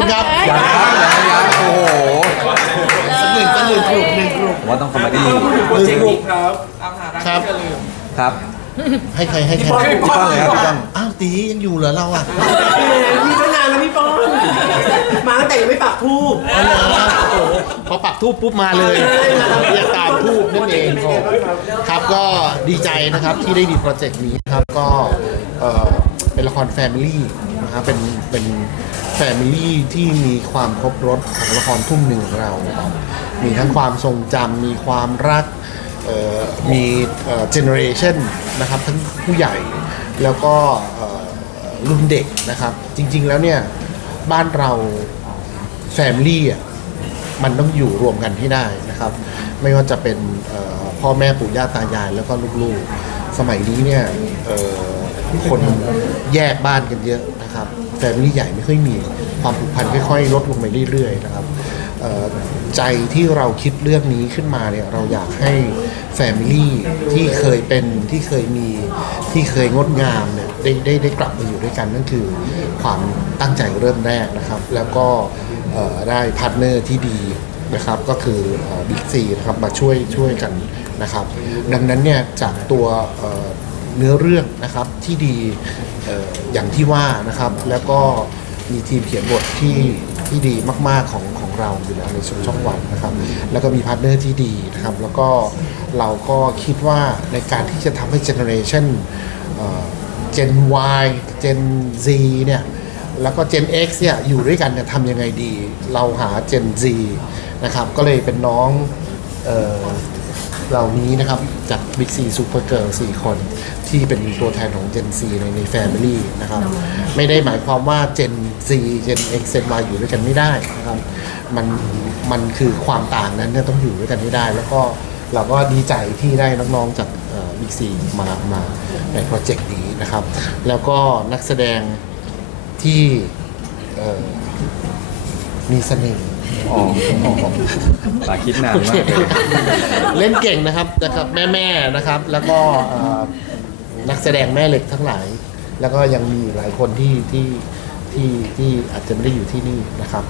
คุณครับยังครับยังยังโอ้โหสักหนึ่งสักหนึ่งกลุ่มหนึ่งกลุ่มผมว่าต้องคอมเมดี้หนึ่งกลุ่มครับ ครับให้ใครให้ใครพี่ป้องเลยครับพี่ป้องอ้าวตียังอยู่เหรอเราอะมีตั้งนานแล้วพี่ป้องมาตั้งแต่ยังไม่ปักทูบเอาเลยครับโอ้โหพอปักทูบปุ๊บมาเลยเรียกตามทูบนั่นเองโอ้ครับก็ดีใจนะครับที่ได้มีโปรเจกต์นี้ครับก็เอ่อเป็นละครแฟมิลี่ นะครับเป็นเป็นแฟมิลี่ที่มีความครบรถของละครทุ่มหนึ่งของเราครับมีทั้งความทรงจำมีความรักเอ่อมีเจเนอเรชันนะครับทั้งผู้ใหญ่แล้วก็เอ่อรุ่นเด็กนะครับ จริง ๆ แล้วเนี่ย บ้านเราแฟมลี่อะมันต้องอยู่รวมกันให้ได้นะครับ ไม่ว่าจะเป็นเอ่อพ่อแม่ปู่ย่าตายายแล้วก็ลูกๆ สมัยนี้เนี่ยเอ่อคนแยกบ้านกันเยอะ นะครับแฟมิลี่ใหญ่ไม่ค่อยมีความผูกพันค่อยๆ ลดลงไปเรื่อยๆนะครับใจที่เราคิดเรื่องนี้ขึ้นมาเนี่ยเราอยากให้แฟมิลี่ที่เคยเป็นที่เคยมีที่เคยงดงามเนี่ยได้ได้ได้กลับมาอยู่ด้วยกันนั่นคือความตั้งใจเริ่มแรกนะครับ แล้วก็ได้พาร์ทเนอร์ที่ดีนะครับก็คือบิ๊กซีนะครับมาช่วยช่วยกันนะครับ ดังนั้นเนี่ยจากตัว เนื้อเรื่องนะครับที่ดีอย่างที่ว่านะครับแล้วก็มีทีมเขียนบทที่ที่ดีมากๆของของเราอยู่แล้วในช่องวันนะครับ แล้วก็มีพาร์ทเนอร์ที่ดีนะครับ แล้วก็เราก็คิดว่าในการที่จะทำให้เจเนอเรชันเจน Y เจน Z เนี่ยแล้วก็ Gen X เนี่ยอยู่ด้วยกันเนี่ยทำยังไงดี เราหา Gen Z นะครับ ก็เลยเป็นน้องเออเหล่านี้นะครับ จาก Big C Super Girl 4 คน ที่เป็นตัวแทนของ Gen Z ในใน Family นะครับ ไม่ได้หมายความว่า Gen Z Gen X Gen Y อยู่ด้วยกันไม่ได้นะครับ มันมันคือความต่างนั้นเนี่ยต้องอยู่ด้วยกันให้ได้ แล้วก็เราก็ดีใจที่ได้น้องๆจากบิ๊กซีมามาในโปรเจกต์นี้นะครับ แล้วก็นักแสดงที่เอ่อมีเสน่ห์อ๋อปาคิดนานมากเลยเล่นเก่งนะครับนะครับ แม่แม่ๆนะครับ แล้วก็เอ่อ นักแสดงแม่เหล็กทั้งหลาย แล้วก็ยังมีหลายคนที่ที่ที่ที่อาจจะไม่ได้อยู่ที่นี่นะครับ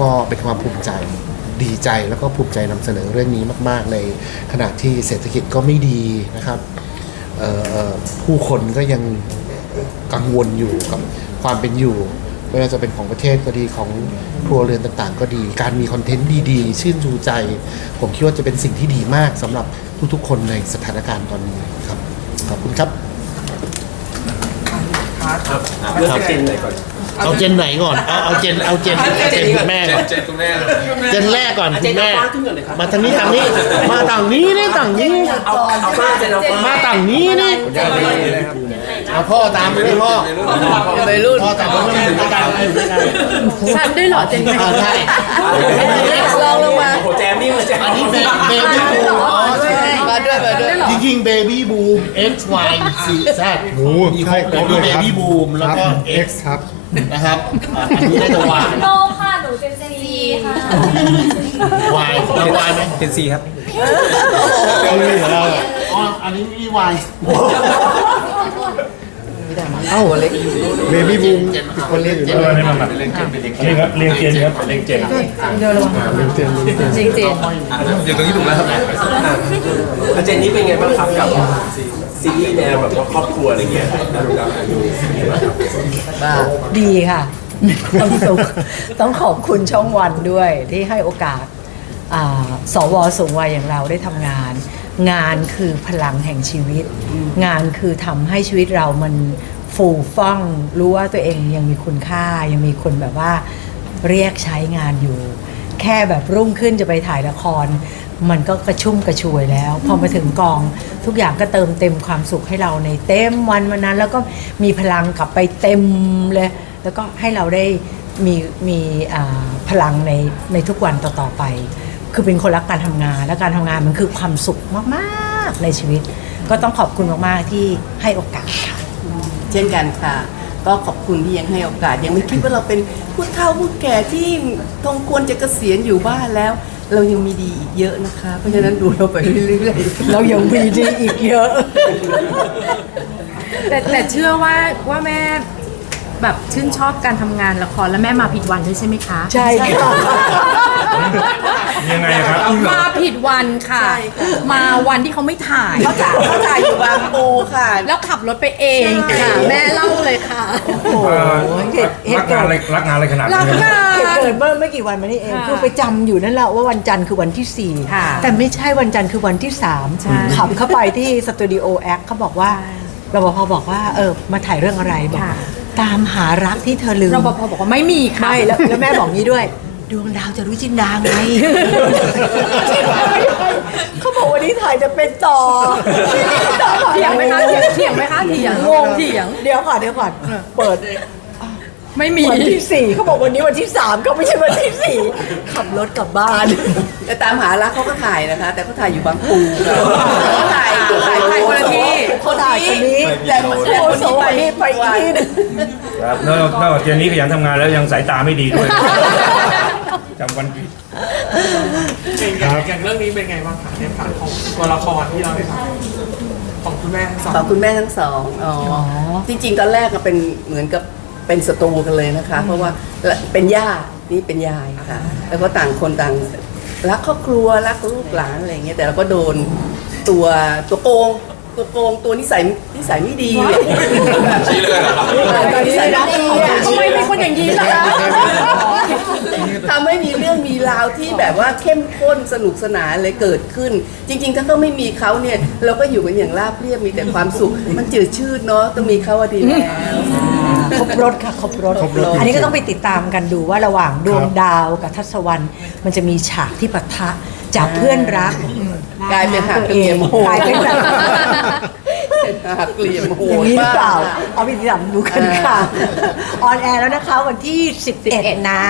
ก็เป็นความภูมิใจดีใจแล้วก็ภูมิใจนำเสนอเรื่องนี้มาก ๆ ในขณะที่เศรษฐกิจก็ไม่ดีนะครับผู้คนก็ยังกังวลอยู่กับความเป็นอยู่ไม่ว่าจะเป็นของประเทศก็ดีของครัวเรือนต่างๆ ก็ดี การมีคอนเทนต์ดีๆ ชื่นชูใจ ผมคิดว่าจะเป็นสิ่งที่ดีมากสำหรับทุกๆ คนในสถานการณ์ตอนนี้ครับ ขอบคุณครับ เลือกเจนไหนก่อนเอาเจนไหนก่อน เอาเอาเจนเอาเจนเอาเจนคุณแม่ก่อน เจนคุณแม่เจนแรกก่อนเจคุนณเอาแม่ฟ้าขึ้นก่อนเลยครับมาทางนี้ทางนี้ มาต่างนี้นี่ต่างนี้ เอาเอาฟ้าเจนเอาฟ้ามาต่างนี้นี่เอาพ่อตามไปด้วยพ่อวัยรุ่นพ่อตามไปด้วยอยู่ด้วยกันอยู่ด้วยกันฉันด้วยเหรอเจนอ่าใช่ลองลงมาโอ้โหแจมนี่มันแจมอันนี้เบเบบี้ บูมอ๋อใช่มาด้วยมาด้วยจริงๆ Baby Boom X Y Z Z โอ้ใช่แล้วมี Baby Boom แล้วก็ X ครับ นะครับอะอันนี้น่าจะ Y โนค่ะ หนูเจนซีค่ะวายเรา Y ไหมเป็นซีครับเอาเลยเหรออ๋ ออันนี้มี Y เอ้าเบบี้บูมคนเล่นอยู่ด้วยนี่ครับเรียงเจนครับเรียงเจนจริงจริงอยู่ตรงนี้ถูกแล้วครับอาเจนนี่เป็นไงบ้างครับกับซีรีส์แนวแบบว่าครอบครัวอะไรเงี้ยดีค่ะความสุขต้องขอบคุณช่องวันด้วยที่ให้โอกาสอ่าสวสูงวัยอย่างเราได้ทำงาน งานคือพลังแห่งชีวิต งานคือทำให้ชีวิตเรามัน ฟูฟ่อง รู้ว่าตัวเองยังมีคุณค่า ยังมีคนแบบว่าเรียกใช้งานอยู่ แค่แบบรุ่งขึ้นจะไปถ่ายละคร มันก็กระชุ่มกระชวยแล้ว พอมาถึงกองทุกอย่างก็เติมเต็มความสุขให้เราในเต็มวันวันนั้น แล้วก็มีพลังกลับไปเต็มเลย แล้วก็ให้เราได้มีมีพลังในในทุกวันต่อๆไป คือเป็นคนรักการทำงาน และการทำงานมันคือความสุขมาก ๆ ในชีวิต ก็ต้องขอบคุณมาก ๆ ที่ให้โอกาสค่ะ เช่นกันค่ะ ก็ขอบคุณที่ยังให้โอกาส ยังไม่คิดว่าเราเป็นผู้เฒ่าผู้แก่ที่ทงควรจะเกษียณอยู่บ้านแล้ว เรายังมีดีอีกเยอะนะคะ เพราะฉะนั้นดูเราไปเรื่อยๆเรายังมีดีอีกเยอะ แต่แต่เชื่อว่าว่าแม่แบบชื่นชอบการทำงานละครและแม่มาผิดวันด้วยใช่ไหมคะ ใช่ค่ะ ยังไงครับมาผิดวันค่ะ ใช่ค่ะมามาวันที่เขาไม่ถ่าย เขาถ่ายเขาถ่ายอยู่บางปูค่ะ แล้วขับรถไปเองค่ะแม่เล่าเลยค่ะเอ่อรักงานอะไรรักงานอะไรขนาดรันี้กครับงาเหตุนเกิดเมื่อไม่กี่วันมานี้เองค่ะคือไปจำอยู่นั่นแหละว่าวันจันทร์คือวันที่สี่ค่ะแต่ไม่ใช่วันจันทร์คือวันที่สามใช่ขับเข้าไปที่สตูดิโอแอคเขาบอกว่ารปภบอกว่าเออมาถ่ายเรื่องอะไรบอกค่ะ ตามหารักที่เธอลืมรปภบอกว่าไม่มีค่ะ ไม่แล้วแล้วแม่บอกงี้ด้วย ดวงดาวจะรู้จินดาไง เขาบอกวันนี้ถ่ายจะเป็นต่อเถียงไหมคะเถียงเถียงไหมคะเถียงงงเถียง เดี๋ยวก่อนเดี๋ยวก่อนเปิดไม่มีวันที่สี่เขาบอกวันนี้วันที่สามเขาไม่ใช่วันที่สี่ขับรถกลับบ้าน แต่ตามหารักเขาก็ถ่ายนะคะ แต่เขาถ่ายอยู่บางปูค่ะเขาถ่ายเขาถ่ายถ่ายคนละที่คนถ่ายคนนี้แต่แต่คนนี้ไปไปอีกที่หนึงครับนอกนอกจากเจนนี้ขยันทำงานแล้วยังสายตาไม่ดีด้วย จำวันผิดอย่างเรื่องนี้เป็นไงบ้างคะในฝั่งของตัวละครที่เราได้ทำของคุณแม่ทั้งสองของคุณแม่ทั้งสองอ๋อจริงๆตอนแรกก็เป็นเหมือนกับเป็นศัตรูกันเลยนะคะ เพราะว่าเป็นญาตินี่เป็นยายค่ะ แล้วก็ต่างคนต่างรักครอบครัวรักลูกหลานอะไรอย่างเงี้ยแต่เราก็โดนตัวตัวโกงตัวโกงตัวนิสัยนิสัยไม่ดีชี้เลยเหรอนิสัยไม่ดีอะทำไมเป็นคนอย่างนี้ล่ะคะทำให้มีเรื่องมีราวที่แบบว่าเข้มข้นสนุกสนานเลยเกิดขึ้น จริง ๆ ถ้าเขาไม่มีเขาเนี่ย เราก็อยู่กันอย่างราบเรียบมีแต่ความสุข มันจืดชืดเนาะต้องมีเขาอะดีแล้ว ครบรถค่ะครบรถครบรถอันนี้ก็ต้องไปติดตามกันดูว่าระหว่างดวงดาวกับทัศวรรณมันจะมีฉากที่ปะทะจากเพื่อนรักกลายเป็นหักตัวเกลียมโหดกลายเป็นแบบ หักเกลียมโหอย่างดนี้หรือเปล่ามกเอาไปติดตามดูกันค่ะ ออนแอร์แล้วนะคะวันที่ 11 นะ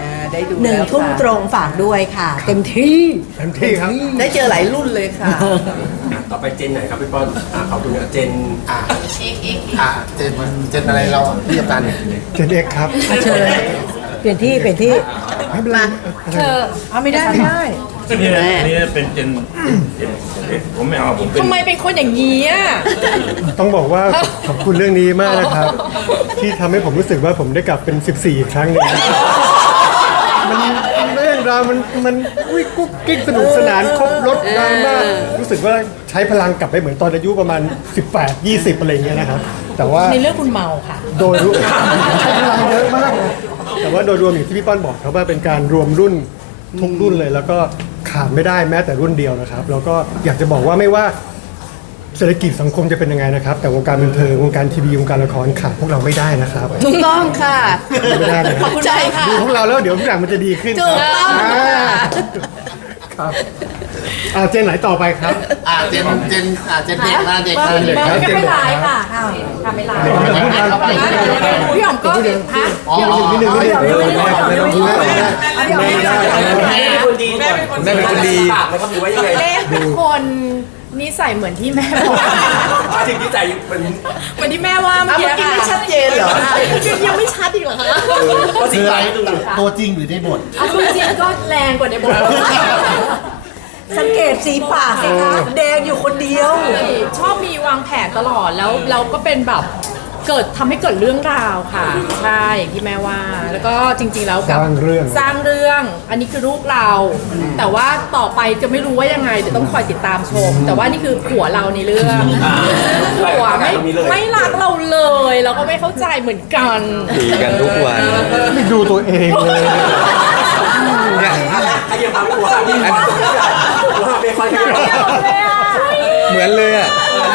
อ่าได้ดูหนึ่งแล้วทุ่มค่ะตรงฝากด้วยค่ะ เต็มที่ เต็มที่ครับ ได้เจอหลายรุ่นเลยค่ะต่อไปเจนไหนครับพี่ป้อนอ่าขอบคุณครับเจนอะอะเจนมันเจนอะไรเราอะพี่กัปตันเจนเอกครับมาเชิญเปลี่ยนที่เปลี่ยนที่ไม่เป็นไรเอาไม่ได้ไม่ได้ นี่นะนี่เป็นเจนเจนเอ๊ะผมไม่เอาผมเป็นทำไมเป็นคนอย่างนี้อะ ต้องบอกว่าขอบคุณเรื่องนี้มากนะครับ ที่ทำให้ผมรู้สึกว่าผมได้กลับเป็น 14 อีกครั้งหนึ่งมันเรื่องราวมันมันอุ้ยกุ๊กกิ๊กสนุกสนานครบรถดราม่ารู้สึกว่าใช้พลังกลับไปเหมือนตอนอายุประมาณ 18 20 อะไรอย่างเงี้ยนะครับ แต่ว่า ในเรื่องคุณเมาค่ะ โดยรวม ใช้พลังเยอะมากนะแต่ว่าโดยรวมอย่างที่พี่ป้อนบอกครับว่าเป็นการรวมรุ่น ทุกรุ่นเลยแล้วก็ขาดไม่ได้แม้แต่รุ่นเดียวนะครับ แล้วก็อยากจะบอกว่าไม่ว่าเศรษฐกิจสังคมจะเป็นยังไงนะครับ แต่วงการบันเทิงวงการทีวีวงการละครขาดพวกเราไม่ได้นะครับ ถูกต้องค่ะ ไม่ได้นะคขรัอบบคุณใจค่ะ ดูพวกเราแล้วเดี๋ยวทุกอย่างมันจะดีขึ้นถูกต้องอ่าค่ะ ครับ อ่าเจนไหนต่อไปครับ อะเจนเจนอะเจนเด็กมาเด็กมาเด็กครับก็ไม่ร้ายค่ะทำไม่ร้าย พี่หอมก็ฮะอ๋อนิดนึงนิดนึงนิดนึงไม่ต้องพูดไม่ได้แม่เป็นคนดีแม่เป็นคนแม่เป็นคนดีปากนะครับหรือว่ายังไงเล่เป็นคนนิสัยเหมือนที่แม่บอกมาถึงที่ใจมันเหมือนที่แม่ว่าเมื่ออะกี้เมื่อกี้ค่ะไม่ชัดเจนเหรอยังไม่ชัดอีกเหรอคะก็สิ่คืงออะไรที่ดูตัวจริงหรือในบท เอาจริงๆก็แรงกว่าในบท สังเกตสีปากสิคะแดงอยู่คนเดียว ชอบมีวางแผนตลอดแล้วเราก็เป็นแบบเกิดทำให้เกิดเรื่องราวค่ะ ใช่อย่างที่แม่ว่า แล้วก็จริง ๆ แล้วกับสร้างเรื่อง สร้างเรื่อง อันนี้คือลูกเรา แต่ว่าต่อไปจะไม่รู้ว่ายังไงเดี๋ยวต้องคอยติดตามชม แต่ว่านี่คือผัวเราในเรื่องผัวไม่ไม่รักเราเลยเราก็ไม่เข้าใจเหมือนกันตีกันทุกวันไม่ดูตัวเองเลย เนี่ย ไอ้ยังพังหัวพี่หั วเป็นคนที่เหมือนเลยอะ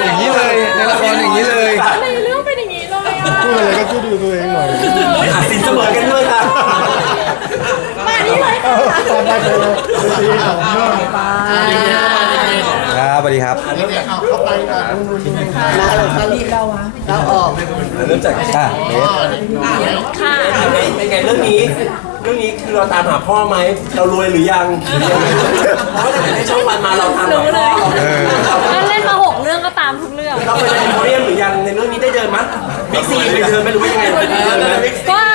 อย่างนี้เลยในละครอย่างนี้เลยในเรื่องเป็นอย่างนี้เลยอะพูดอะไรก็ช่วยดูตัวเองหน่อยอะสินเสมอกันด้วยค่ะมานี่เลยค่ะตอนได้ไปเลยไปตีเขาหน้าครับสวัสดีครับเด็กเอาเข้าไปนะนะเราเราเราเราออกเริ่มจากอะเบสค่ะเป็นไงเรื่องนี้ เรื่องนี้คือเราตามหาพ่อไหม เรารวยหรือยังหรือยังไงเพราะว่าตั้งแต่ได้ช่องวันมาเราตามหาพ่อเออเล่นมาหกเรื่องก็ตามทุกเรื่องเราไปในโมเรียมหรือยังในเรื่องนี้ได้เดินมั้ยบิ๊กซีไปเดินไหมหรือว่ายังไงไปเดินไหม ก็ก็เอ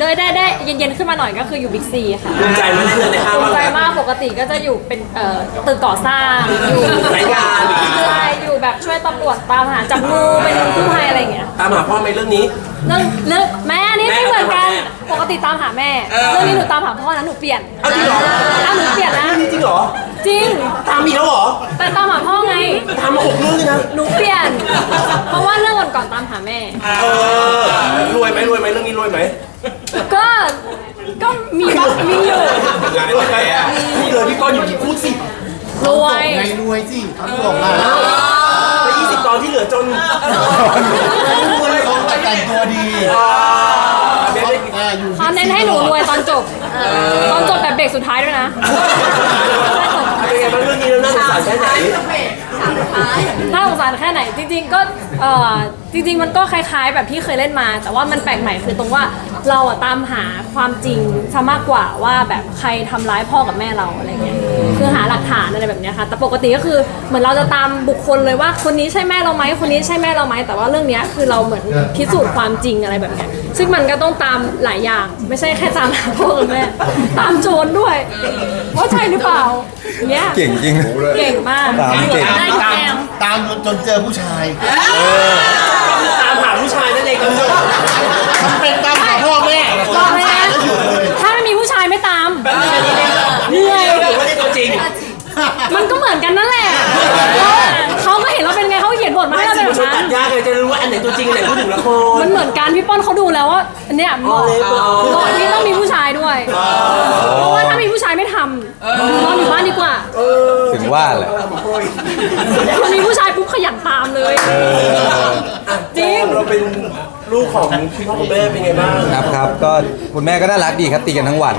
อเดินได้ได้เย็นๆขึ้นมาหน่อยก็คืออยู่บิ๊กซีค่ะภูมิใจไหมได้เดินในห้างภูบ้างมิใจไหมมากปกติก็จะอยู่เป็นเอ่อตึกก่อสร้างอยู่สายงานใช่อยู่แบบช่วยตำรวจตามหาจับงูเป็นกู้ภัยอะไรอย่างเงี้ย ตามหาพ่อไหมเรื่องนี้ เรื่องเรื่องแม่นี่ไม่เหมือนกันแม่ปกติตามหาแม่เรื่องนี้หนูตามหาพ่อนะหนูเปลี่ยนเอาจริงเหรออ้าวหนูเปลี่ยนนะจริงเหรอ จริง ตามอีกแล้วเหรอ แต่ตามหาพ่อไง ตามมาหกเรื่องเลยนะ หนูเปลี่ยน เพราะว่าเรื่องก่อนๆตามหาแม่ เออ รวยไหมรวยไหมเรื่องนี้รวยไหม ก็ก็มีบ้างมีอยู่รวยไหมอะพูดเลยพี่กรณ์อยู่ที่พูดสิรวย ไงรวยสิทำบอกมาไปยี่สิบตอนที่เหลือจนรวยของแต่แต่งตัวดีอ่าอ่าอยู่เขาเน้นให้หนูรวยตอนจบ ตอนจบแบบเบรกสุดท้ายด้วยนะเป็นไงบ้างเรื่องนี้แล้วน่าสงสารแค่ไหน น่าสงสารแค่ไหนจริง ๆ ก็เออจริง ๆ มันก็คล้าย ๆ แบบที่เคยเล่นมา แต่ว่ามันแปลกใหม่คือตรงว่าเราอะตามหาความจริงซะมากกว่าว่าแบบใครทำร้ายพ่อกับแม่เราอะไรเงี้ย คือหาหลักฐานอะไรแบบเนี้ยค่ะ แต่ปกติก็คือเหมือนเราจะตามบุคคลเลยว่าคนนี้ใช่แม่เราไหมคนนี้ใช่แม่เราไหมแต่ว่าเรื่องเนี้ยคือเราเหมือนพิสูจน์ความจริงอะไรแบบเนี้ยซึ่งมันก็ต้องตามหลายอย่าง ไม่ใช่แค่ตามหาพ่อกับแม่ตามโจรด้วยว่าใช่หรือเปล่าเนี้ยเก่งจริงเก่งมากตามเก่งได้ทุกตามแนวตามจนเจอผู้ชายตามหาผู้ชายนั่นเองครับมันเป็นตามหาพ่อแม่บอกเลยนะถ้าไม่มีผู้ชายไม่ตามเหนื่อย หรือว่าได้ตัวจริง มันก็เหมือนกันนั่นแหละเขาก็เห็นเราเป็นไงเขาก็เขียนบทมาไม่ให้เราสิเป็นมัแบนชนบนั้นตัดยากเลยจะรู้ว่าอันไหนตัวจริงอันไหนพูดถึงละคร มันเหมือนกันพี่ป้อนเขาดูแล้วว่าเนี่ยเหมาะอ๋อเหมาะที่ต้องมีผู้ชายด้วยเพราะว่าถ้ามีผู้ชายไม่ทำนอนอยู่บ้านดีกว่าถึงว่าแหละ พอมีผู้ชายปุ๊บขยันตามเลย จริง เราเป็นลูกของพี่พ่อคุณแม่เป็นไงบ้างครับครับก็คุณแม่ก็น่ารักดีครับตีกันทั้งวัน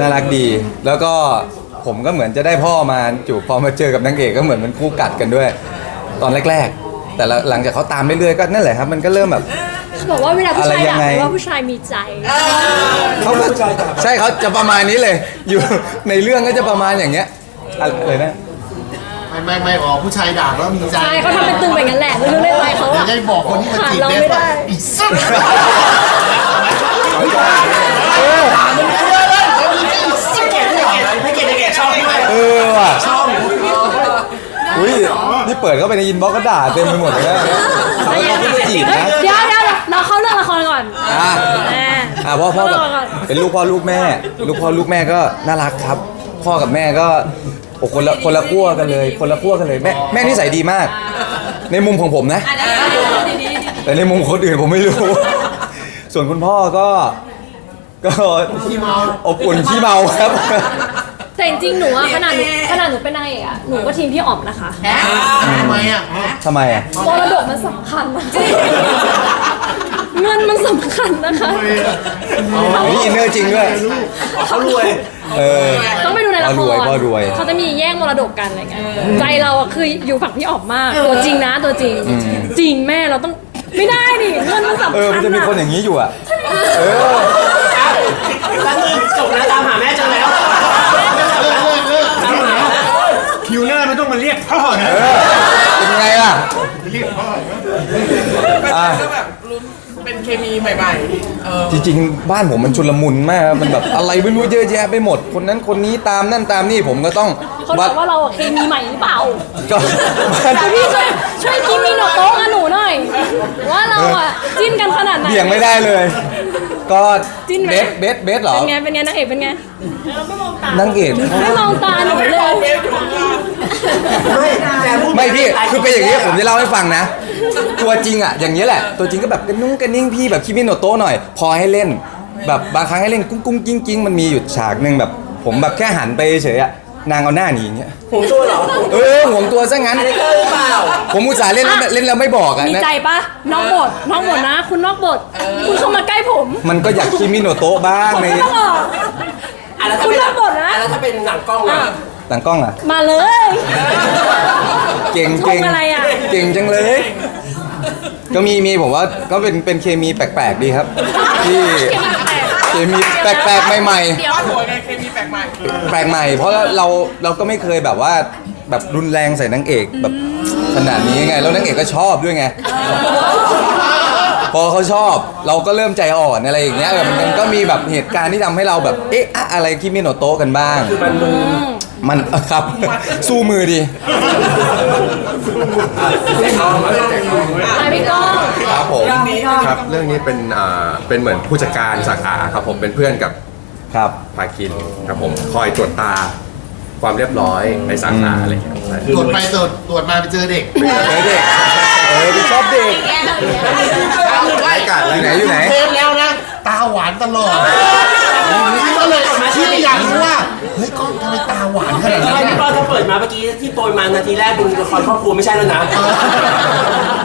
น่ารักดี แล้วก็ ผมก็เหมือนจะได้พ่อมาจูบพอมาเจอกับนางเอกก็เหมือนเป็นคู่กัดกันด้วย ตอนแรก ๆ แต่ละหลังจากเขาตามเรื่อยๆก็นั่นแหละครับ มันก็เริ่มแบบ เขาบอกว่าเวลาผู้ชายอะไรยัด่างไง ว่าผู้ชายมีใจ เขาก็ใช่เขาจะประมาณนี้เลย อยู่ในเรื่องก็จะประมาณอย่างเงี้ยอะไรนะ ไม่ไม่ไม่อ๋อผู้ชายด่าแล้วมีใจใช่เขาทำเป็นตึงแบบนั้นแหละไม่รู้ได้ใจเขาเดี๋ยอะวได้บอกคนที่มาขาดจีบเราเบสไม่ว่าได้อีสัตว์ เออ ไม่เกลียดไม่เกลียดไม่เกลียดชอบด้วย เออว่ะ ชอบ อุ้ยนี่เปิดเข้าไปในอินบ็อกซ์ก็ด่าเต็มไปหมดเลยนะเขาเขาไม่ได้จีบนะ เดี๋ยวเดี๋ยวเราเข้าเรื่องละครก่อนอะ แม่อะพ่อพ่อกับเข้าเรื่องละครเป็นลูกพ่อลูกแม่ ลูกพ่อลูกแม่ก็น่ารักครับ พ่อกับแม่ก็โอ้คนละคนละขั้วกันเลย คนละขั้วกันเลยแม่แม่นิสัยดีมาก ในมุมของผมนะ แต่ในมุมคนอื่นผมไม่รู้ ส่วนคุณพ่อก็ ก็ขี้เมาอบอุ่นขี้เมาครับแต่ จริงๆหนูอะขนาดหนูขนาดหนูเป็นนางเอกอะหนูก็ทีมพี่อ๋อมนะคะทำไมอะทำไมอะมรดกมันสำคัญนะเงินมันสำคัญนะคะนี่อินเนอร์จริงด้วยเขารวย เออ ต้องไปดูในละคพ่อรรวยพ่อรวยเขาจะมีแย่งมรดกกันอะไรเงี้ยใจเราอะคืออยู่ฝั่งพี่อ๋อมมาก ตัวจริงนะตัวจริง จริงแม่เราต้องไม่ได้ดิเงินมันสำคัญเออมันจะมีคนอย่างนี้อยู่อะเออแล้วคือจบแล้วตามหาแม่เจอแล้วตามหาแล้ว คิวหน้าไม่ต้องมาเรียก พ่อนะเออเป็นไงล่ะเรียกพ่ออะ ก็แบบลุ้นเป็นเคมีใหม่ๆเออจริงๆ บ้านผมมันชุลมุนมากมันแบบอะไรไม่รู้เยอะแยะไปหมด คนนั้นคนนี้ตามนั่นตามนี่ผมก็ต้องเขาบอกว่าเราอะเคมีใหม่หรือเปล่าก็บ้านแต่พี่ช่วยช่วยกิมมี่โนโต๊ะกับหนูหน่อย ว่าเราอะจิ้นกันขนาดไหน เบี่ยงไม่ได้เลย ก็จิ้นไหม เบสเบสเบสเหรอ เป็นไง เป็นไงนางเอกเป็นไง นางเอกไม่มองตาหนูเลยไม่แกพูดไม่พี่คือเป็นอย่างนี้ผมจะเล่าให้ฟังนะ ตัวจริงอะอย่างนี้ยแหละ ตัวจริงก็แบบกระนุ้งกระนิ่งพี่แบบคิมิโนโตะหน่อย พอให้เล่น แบบบางครั้งให้เล่นกุ้งกุ้งกิ้งกิ้งมันมีอยู่ฉากหนึ่งแบบ ผมแบบแค่หันไปเฉยๆอะนางเอาหน้าหนีอย่างเงี้ยผมตัวเหรอเออห่วงตัวซะงั้นอะไรก็หรือเปล่าผมอุตส่าห์เล่นแล้วเล่นแล้วไม่บอกอะมีนะใจปะนอกบทนอกบทนะ คุณนอกบท คุณเข้ามาใกล้ผมมันก็อยากคิมิโนโตะบ้างผมในก็ต้องออกอ่ะแล้วถ้าเป็นคุณรับบทนะอ่แล้วถ้าเป็นหนังกล้องอะหลังกล้องอะ มาเลย เก่งชมเก่งอะไรอะ เก่งจังเลย ก็มีมีผมว่าก็เป็นเป็นเคมีแปลกๆดีครับที่เคมีแปลกๆใหม่ๆเดี๋ยวหัวไงเคมีแปลกใหม่ แปลกใหม่เพราะเราเราก็ไม่เคยแบบว่าแบบรุนแรงใส่นางเอกแบบขนาดนี้ไง แล้วนางเอกก็ชอบด้วยไง พอเขาชอบเราก็เริ่มใจอ่อนอะไรอย่างเงี้ยแบบมันก็มีแบบเหตุการณ์ที่ทำให้เราแบบเอ๊ะอะอะไรคิมิโนโตะกันบ้างคือมันมือมันครับ สู้มือดีอะพี่ก้อง ครับผมครับเรื่องนี้เป็นอ่าเป็นเหมือนผู้จัดการสาขาครับผมเป็นเพื่อนกับครับภาคินครับผมคอยตรวจตาความเรียบร้อยในสาขาอะไรอย่างเงี้ยใช่ตรวจไปตรวจตรวจมาไปเจอเด็ก เฮ้ยเด็ก เฮ้ยพี่ชอบเด็กบรรยากาศอยู่ไหนอยู่ไหน เทปแล้วนะ ตาหวานตลอดก็เลยที่อยากรู้ว่า เฮ้ยก้องทำไมตาหวานขนาดนั้ไม่นพี่อะป้อนถ้าเปิดมาเมื่อกี้ที่โปรยมานาทีแรกดูละครครอบครัวไม่ใช่แล้วนะ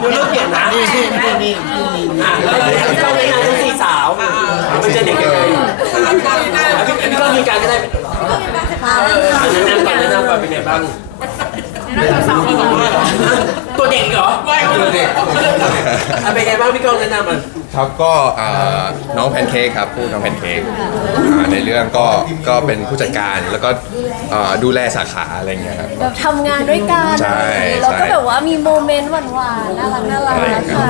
ดูเรื่องเปลี่ยนนะนี่นี่นี่นี่นี่อะแล้วพี่ก้องในงานทั้งสี่สาวไม่ใช่เด็กเลยพี่ก้องมีการก็ได้แนะนำก่อนแนะนำก่อนเป็นไงบ้าง ตัวเด็กเหรอตัวเด็กเป็นไงบ้างพี่ก้องแนะนำมันครับก็อ่าน้องแพนเค้กครับพูดน้องแพนเค้กอ่าในเรื่องก็ก็เป็นผู้จัดการแล้วก็อ่าดูแลสาขาอะไรอย่างเงี้ยครับ แบบทำงานด้วยกันใช่แล้วก็ใช่แบบว่ามีโมเมนต์หวานๆน่ารักน่ารักค่ะ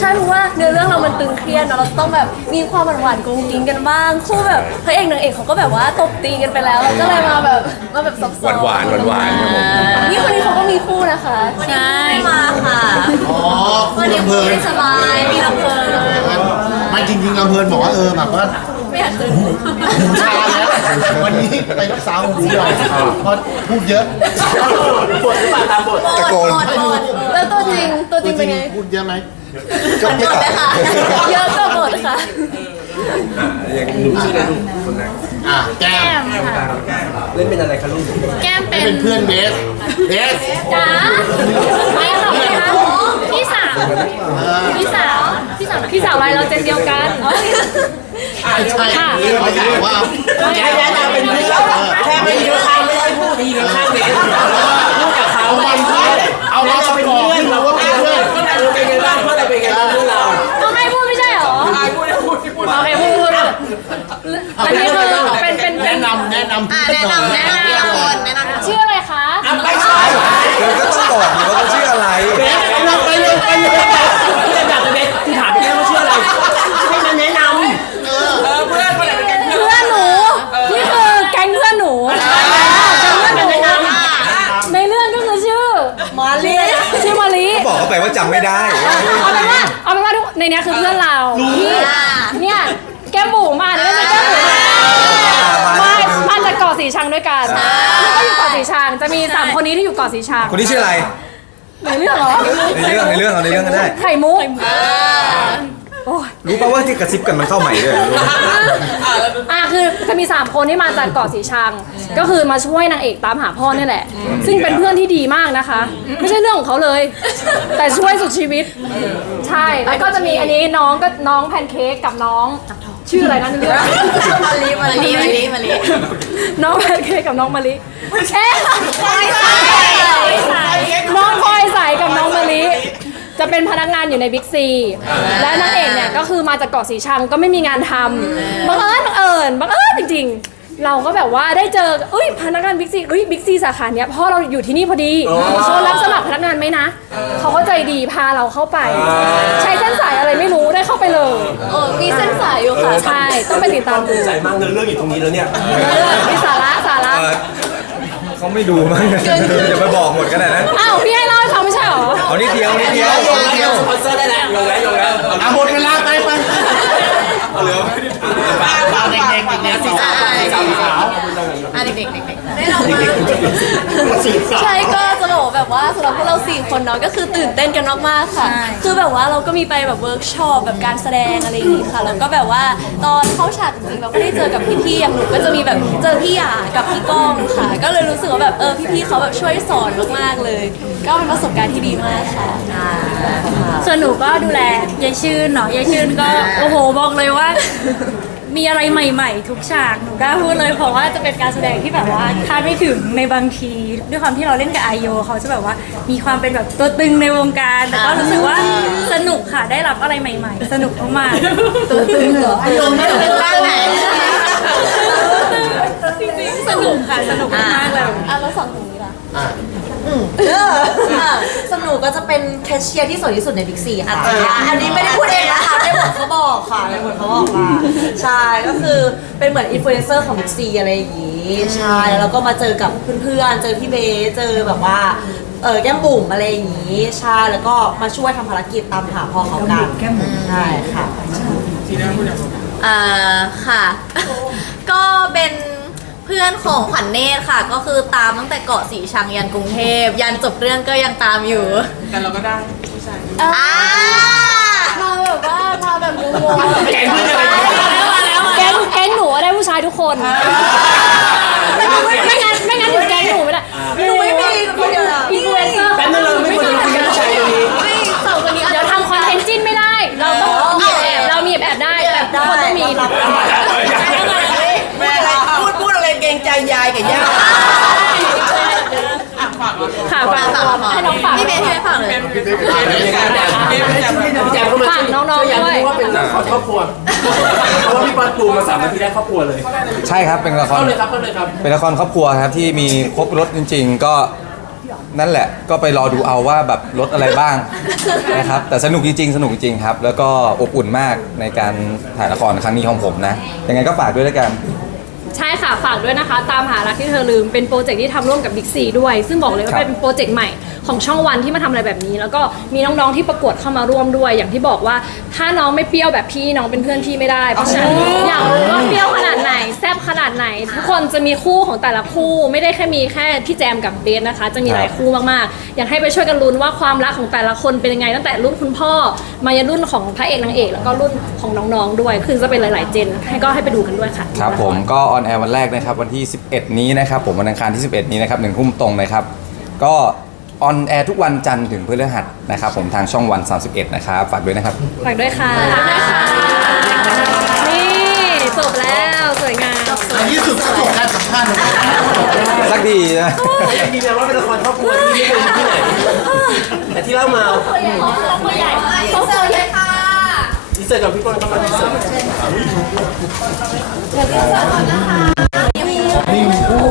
ใช่เพราะว่าเนื้อเรื่องเรามันตึงเครียดเนอะเราต้องแบบมีความหวานๆกุ้งกิ้งกันบ้างคู่แบบพระเอกนางเอกเขาก็แบบว่าตบตีกันไปแล้วเราก็เลยมาแบบมาแบบซบหวานหวานหวานหวานๆครับผม นี่คนนี้เขาก็มีคู่นะคะใช่มาค่ะ อ๋อคุณลำเพลินสบายมีลำเพลินไม่จริงๆลำเพลินบอกว่าเออแบบว่าไม่อยากตื่นหูชาแล้ววันนี้ไปรักษาหูหน่อยเพราะพูดเยอะบทหรือเปล่าตามบทตะโกนแล้วตัวจริงตัวจริงเป็นไงพูดเยอะไหมก็ไม่ตอบค่ะ เยอะก็หมดค่ะอะแก้มเล่นเป็นอะไรคะลูกแก้มเป็เป็นนเพื่อนเบสเบสจ๋าไม่หรอกนะคะ พี่สาวพี่สาวพี่สาวพี่สาวอะไรเราเจนเดียวกันไม่ใช่เขาถามว่าแค่แนะนำเป็นเพื่อนแค่ไม่ยืนข้างไม่ได้พูดยืนข้างเบสพูดกับเขาเอามันเอาเราประกอบให้รู้ว่าเป็นเพื่อนเออเป็นไงบ้างเพื่อนเราเป็นไงบ้างเพื่อนเราต้องให้พูดไม่ใช่เหรอพูดพูดพูดโอเคพูดพูดอันนี้คือเป็นเป็นเป็แนะนนำแนะนำแนะนำแนะนำพี่ละคนแนะนำชื่ออะไรคะ ไม่ใช่ เดี๋ยวก็ต้องบอกอยู่ว่าเขาชื่ออะไร เบสไป เลยไปเลยเพื่อนอยากจะเบสที่ถามไปแค่ว่าชื่ออะไรให้มันแนะนำเออเพื่อนคนไหนเป็นเพื่อนหนู นี่คือแก๊งเพื่อนหนูแก๊งเพื่อนหนูในเรื่องก็คือชื่อมาลีชื่อมาลีก็บอกเขาไปว่าจำไม่ได้ เอาเป็นว่าเอาเป็นว่าทุกในเนี้ยคือเพื่อนเราที่เนี่ยแก้มบุ๋มมาเนี่ยเป็นแก้มบุ๋มมามาจากเกาะสีชังด้วยกันแล้วก็อยู่เกาะสีชังจะมีสามคนนี้ที่อยู่เกาะสีชัง คนนี้ชื่ออะไร ในเรื่องเหรอในเรื่องในเรื่องเอาในเรื่องก็ได้ ไข่มุกโอ้ยรู้ป่าว่าที่กระซิบกันมันเข้าใหม่ด้วยอะคือจะมี 3 คนที่มาจากเกาะสีชัง ก็คือมาช่วยนางเอกตามหาพ่อนี่แหละ ซึ่งเป็นเพื่อนที่ดีมากนะคะ ไม่ใช่เรื่องของเขาเลย แต่ช่วยสุดชีวิต ใช่แล้วก็จะมีอันนี้น้องก็น้องแพนเค้กกับน้อง ชื่ออะไรนะในเรื่องมาลีมาลีมาลีมาลีน้องแพนเค้กกับน้องมาลีเอ๊ะน้องพลอยใสกับน้องมาลีจะเป็นพนักงานอยู่ในบิ๊กซี และนางเอกเนี่ยก็คือมาจากเกาะสีชังก็ไม่มีงานทำบังเอิญบังเอิญบังเอิญจริง ๆ เราก็แบบว่าได้เจอเอ้ยพนักงานบิ๊กซีเอ้ยบิ๊กซีสาขาเนี้ยพ่อเราอยู่ที่นี่พอดีเขารับสมัครพนักงานไหมนะเขาก็ใจดีพาเราเข้าไปใช้เส้นสายอะไรไม่รู้ได้เข้าไปเลย เออมีเส้นสายอยู่ค่ะ ใช่ต้องไปติดตามดูใจมากเนื้อเรื่องอยู่ตรงนี้แล้วเนี่ย มีสาระสาระเออเขาไม่ดูมั้งจะไปบอกหมดขนาดนั้นอ้าวพี่ให้เล่าให้ฟังไม่ใช่เหรอ เอานิดเดียวนิดเดียวลงแล้วสปอนเซอร์ได้แล้วลงแล้วลงแล้ว อะหมดเวลาไปไป เหลือ มาเด็กๆเด็กๆ สีสาวสีสาวสีสาว อะเด็กๆเด็กๆได้เราใช่ก็จะบอก แบบว่าสำหรับพวกเราสี่คนเนาะก็คือตื่นเต้นกันมากๆค่ะ คือแบบว่าเราก็มีไปแบบเวิร์กช็อปแบบการแสดงอะไรอย่างงี้ค่ะแล้วก็แบบว่าตอนเข้าฉากจริงๆเราก็ได้เจอกับพี่ๆอย่างหนูก็จะมีแบบเจอพี่หยากับพี่ก้องค่ะ ก็เลยรู้สึกว่าแบบเออพี่ๆเขาแบบช่วยสอนมากๆเลย ก็เป็นประสบการณ์ที่ดีมากค่ะ ส่วนหนูก็ดูแลยายชื่นเนาะยายชื่นก็โอ้โหบอกเลยว่า มีอะไรใหม่ ๆ ทุกฉากหนูกล้าพูดเลยเพราะว่าจะเป็นการแสดงที่แบบว่าคาดไม่ถึงในบางที ด้วยความที่เราเล่นกับไอโยเขาจะแบบว่ามีความเป็นแบบตัวตึงในวงการ แต่ก็รู้สึกว่าสนุกค่ะได้รับอะไรใหม่ ๆ สนุกมากๆตัวตึงเหรอไอโยไม่ตึงบ้างไหนสนุกค่ะสนุกมากๆเลยอะแล้วสองคนนี้ล่ะ สนุกก็จะเป็นแคชเชียร์ที่สวยที่สุดในบิ๊กซีค่ะ อันนี้ไม่ได้พูดเองนะคะในบทเขาบอกค่ะในบทเขาบอกมาใช่ ก็คือเป็นเหมือนอินฟลูเอนเซอร์ของบิ๊กซีอะไรอย่างงี้ ใช่ แล้วก็มาเจอกับเพื่อนๆ เจอพี่เบสเจอแบบว่าเเออแก้มบุ๋มอะไรอย่างงี้ ใช่ แล้วก็มาช่วยทำภารกิจตามหาพ่อเขากันแก้มบุ๋มใช่ค่ะอ่าค่ะ ก็เป็น เพื่อนของขวัญเนตรค่ะ ก็คือตามตั้งแต่เกาะสีชังยันกรุงเทพยันจบเรื่องก็ยังตามอยู่แต่เราก็ได้ผู้ชายอ่ามาแบบว่ามาแบบงงๆแกงเพื่อนอะไรแก๊งแก๊งหนูได้ผู้ชายทุกคนไม่งั้นไม่งั้นอยู่แก๊งหนูไม่ได้หนูไม่มีคนเดียวอะอินฟลูเอนเซอร์ แป๊บนึงเราไม่ควรจะคุยกับผู้ชายตรงนี้สองคนนี้เดี๋ยวทำคอนเทนต์จิ้นไม่ได้ เราต้องมีแอบเรามีแอบได้ แต่ทุกคนต้องมี รับได้ แม่อะไรพูดพูดอะไรเกรงใจยายกับย่า ค่ะฝากให้น้องฝากพี่เบนพี่เบนฝากเลยพี่แจมก็มาฝากน้องๆอยากด้วยรู้ว่าเป็นละครครอบครัวเพราะว่าพี่ปอนปูมาสามนาทีแรกครอบครัวเลยใช่ครับเป็นละคร เข้าเลยครับเข้าเลยครับ เป็นละครครอบครัวครับที่มีครบรถจริง ๆ ก็นั่นแหละก็ไปรอดูเอาว่าแบบรถอะไรบ้างนะครับแต่สนุกจริงๆสนุกจริงๆครับ แล้วก็อบอุ่นมากในการถ่ายละครครั้งนี้ของผมนะยังไงก็ฝากด้วยแล้วกัน ใช่ค่ะฝากด้วยนะคะ ตามหารักที่เธอลืมเป็นโปรเจกต์ที่ทำร่วมกับบิ๊กซีด้วย ซึ่งบอกเลยว่าครับ เป็นโปรเจกต์ใหม่ของช่องวันที่มาทำอะไรแบบนี้ แล้วก็มีน้องๆที่ประกวดเข้ามาร่วมด้วย อย่างที่บอกว่าถ้าน้องไม่เปรี้ยวแบบพี่น้องเป็นเพื่อนพี่ไม่ได้เพราะฉะนั้นอยากรู้ว่าเปรี้ยวขนาดไหนแซ่บขนาดไหน ทุกคนจะมีคู่ของแต่ละคู่ไม่ได้แค่มีแค่พี่แจมกับเบสนะคะ จะมีหลายคู่มากๆ อยากให้ไปช่วยกันลุ้นว่าความรักของแต่ละคนเป็นยังไงตั้งแต่รุ่นคุณพ่อ มายันรุ่นของพระเอกนางเอกแล้วก็รุ่นของน้องๆด้วย คือจะเป็นหลาย ๆ เจนให้ก็ให้ไปดูกันด้วยค่ะ ครับผมก็ออนแอร์วันแรกนะครับวันที่ 11 นี้นะครับผมวันอังคารที่ 11 นี้นะครับหนึ่งทุ่มตรงนะครับ ก็ออนแอร์ทุกวันจันทร์ถึงพฤหัสนะครับผมทางช่องวัน 31 นะครับฝากด้วยนะครับ ฝากด้วยค่ะ นี่จบแล้วสวยงามในที่สุดก็จบการสัมภาษณ์เลยสักดีนะแต่ยังยืนยันว่าเป็นละครครอบครัวที่ไม่เคยมีที่ไหนแต่ที่เล่ามา ตัวใหญ่ตัวสวย เลยค่ะดีเซอร์กับพี่ปอนเข้ามาดีเซอร์นี่มีคู่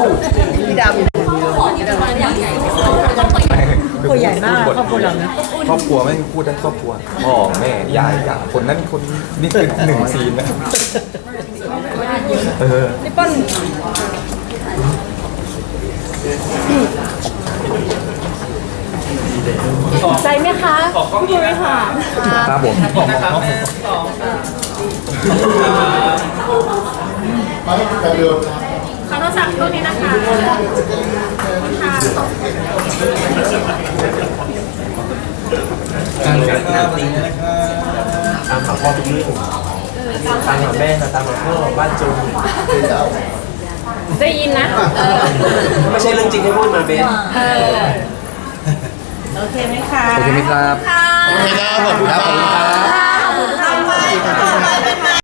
พี่ดำตัวใหญ่มากครอบครัวเรานะครอบครัวไม่พูดทั้งครอบครัวพ่อแม่ยายกาคนนั้นคนนี่คือหนึ่งซีนนะเออพี่ปิ้ล ใจไหมคะพี่บริหารครับผมแต่เดิมขอโทรศัพท์รูปนี้นะคะค่ะการงานงานนี้ตามหาพ่อทุกเรื่องตามหาแม่ตามหาพ่อบ้านจนได้ยินนะ ไม่ใช่เรื่องจริงให้พูดมาเบน โอเคไหมคะ โอเคไหมครับ โอเคครับขอบคุณครับครับผมครับ